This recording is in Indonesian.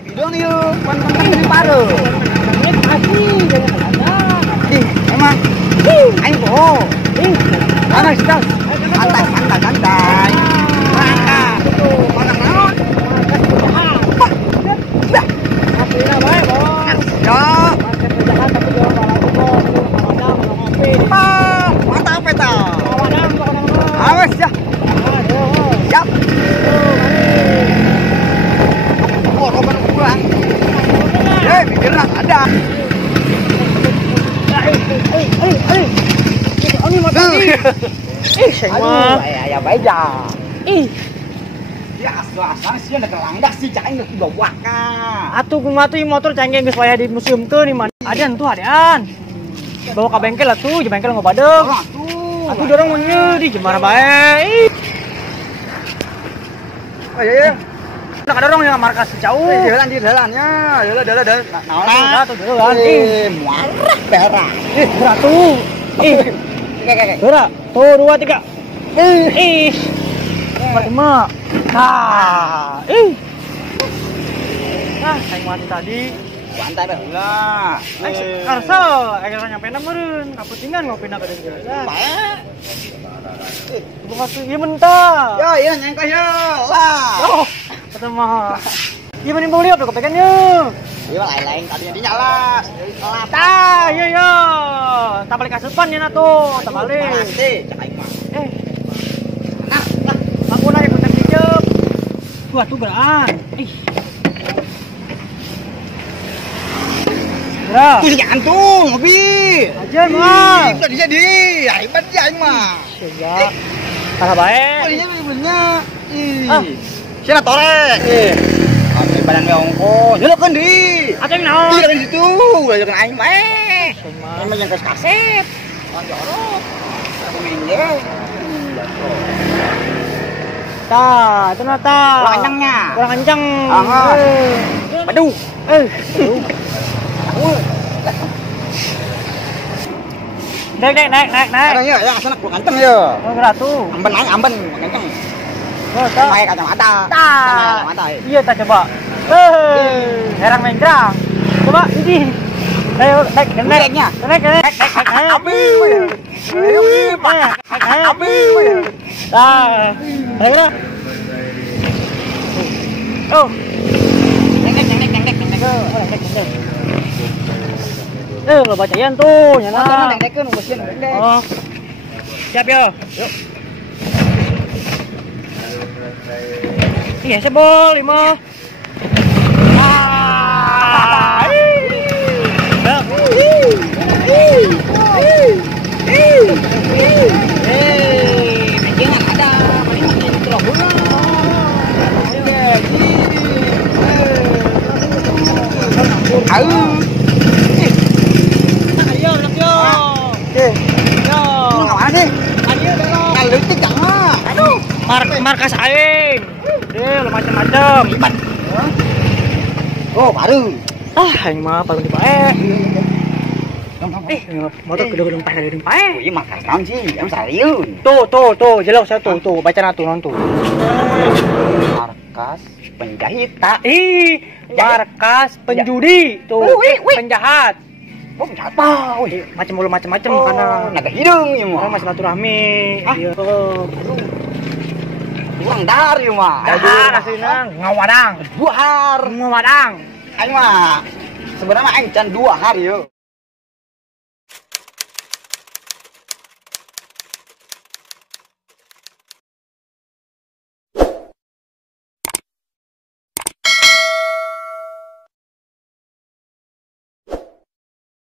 Bidon yuk, pan-pan ini paru. Ini pasti jangan ada. Ih, emang. Ayo bohong. Mana sih kau? Santai, santai, santai. Mana? Tuh, mana naon? Dah. Akhirnya baik, Bos. Ya. Kerjaan tapi jangan malah bos. Padang, ngopi. Mantap apa ta? Padang, padang. Awas ya. Siap. Mikirlah ada. Ini motor ini. Aduh, ya baik ya. Ya asal sih ada kelangdak sih cai nggak bawa ka. Atuh kumaha tuh motor canggih geus waya di museum teu di mana? Adean tuh adean. Bawa ke bengkel atuh, di bengkel ngobadeg. Atuh dorong mun di gimana bae. Oh iya. Nak dorong yang markas jauh. Jalan di jalannya. Jalan. Nah, tuh jalan. Muarah berak. Berat tuh. Berat. Tuh 2 3. Lima. Nah, Nah, saya mati tadi. Santai dah lah. Karsa, akhirnya nyampe meureun. Kaputingan ngopina ka dieu. Bae. Bukan tuh ieu mentah. Ya, iya nyangka ya. Lah. Oh, pertama. Ieu mending bawa lihat tuh kepekan yeuh. Iya lain-lain tadinya dinyala. Tah, iya. Tak balik asupan nya tuh, tak balik. Nanti cak aing mah. Nah, aku naik petak dijep. Tuh beraan. Berapa? Tuh jangan tuh, ngopi. Ajar mah. Tadi jadi, hebat ya aing mah. Siap. Kalah bae. Iya benernya. Sina tore. Kami badan meongko. Nyelekeun deui. Atuh naon? Iya kan situ, udah aing mah. Emang yang kaset. Oh jorok. Aku minje. Tah, itu nata. Kurang kencangnya. Kurang kencang. Aduh. Naik. Ada ya, sana kurang kencang ya. Oh, berat tuh. Amben kencang. Oh, tah. Pakai kacamata. Kacamata. Iya, tak coba. Herang menjerang. Coba ini. Ayo, naiknya. Naik. Api. Api. Tah. Ayo. Oh. Lo bacain tuh, nyana. Oh. Siap yo. Yuk. Iya, sebol 5. Markas aing. Lo macam-macam. Oh, baru. Aing mah paling dibae. Motor gedung pae. Iya markas naon sih? Em serius. Tuh, jelek saya tuh, baca nonton. Markas penjahit tak? Markas penjudi tuh. Penjahat. Oh, siapa? Macam-macam karena naga hidung ya mah. Mas silaturahmi. Iya. Kurang dari mah. Kasihna ngawadang. 2 hari. Ngawadang. Aing mah sebenarnya aing can 2 hari yo.